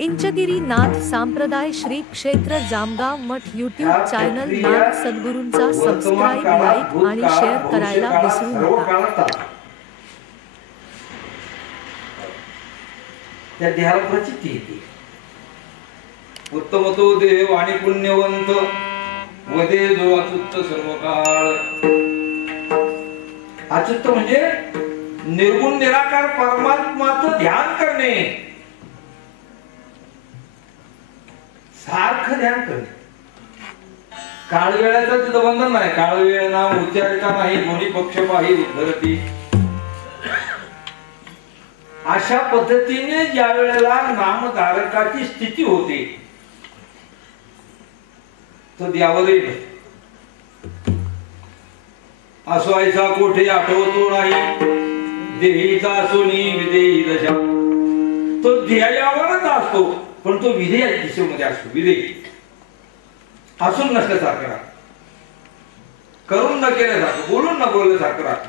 इंचगिरी नाथ सांप्रदाय श्री क्षेत्र जामगाव मठ YouTube channel नाथ सद्गुरूंचा subscribe, like आणि share करायला विसरू नका. त्या देहाला प्रचिती येते. उत्तम तो देव आणि पुण्यवंत वदे जो अच्युत सर्व काळ. अच्युत म्हणजे निर्गुण निराकार परमात्माचं ध्यान करणे, सारखं ध्यान करणे. काळ वेळाचं तिथं बंधन नाही. काळ वेळ नाम उच्चारिता नाही, दोन्ही पक्ष पाही उद्धरती. अशा पद्धतीने ज्या वेळेला नामधारकाची स्थिती होते तो द्यावरही नसतो. असवायचा कोठे आठवतो नाही, देहीचा सोनी विदेही दशा. तो ध्येयावरच असतो, पण तो विधेय दिशेमध्ये असतो. विधेय असून नसल्यासारखं राहतो, करून न केल्यासारखं, बोलून न बोलल्यासारखं राहतो.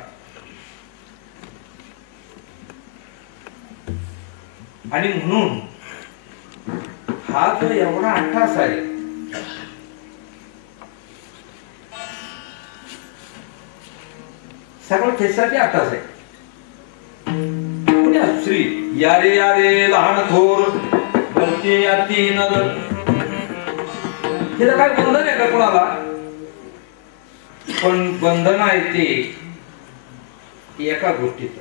आणि म्हणून हा जो एवढा अट्टास आहे, सगळं त्यासाठी अट्टास आहे. श्री यारे यारे लहान थोर वरती अति नर. तिथं काय बंधन आहे का कोणाला? पण बंधन आहे ते एका गोष्टीच,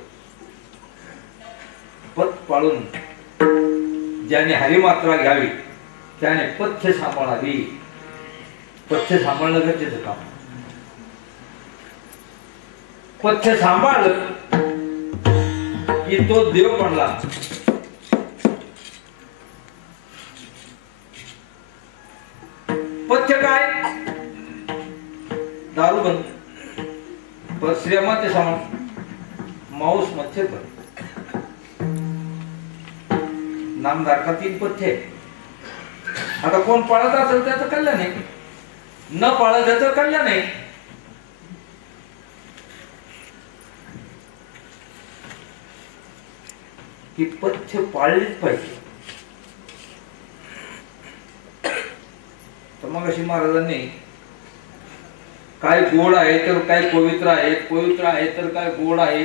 पथ पाळून ज्याने हरिमात्रा घ्यावी त्याने पथ्य सांभाळावी. पथ्य सांभाळणं गरजेचं काम. पथ्य सांभाळलं की तो देव बनला. पथ्य काय? दारू बंद, श्रेमाचे सामान, मांस मच्छर बंद. नामधारका 3 पथ्य. आता कोण पाळत असेल त्याचं कल्याण आहे, न पाळत त्याचं कल्याण आहे. ही पथ्य पाळलीच पाहिजे. तर मग अशी महाराजांनी काय गोड आहे तर काय पवित्र आहे, पवित्र आहे तर काय गोड आहे,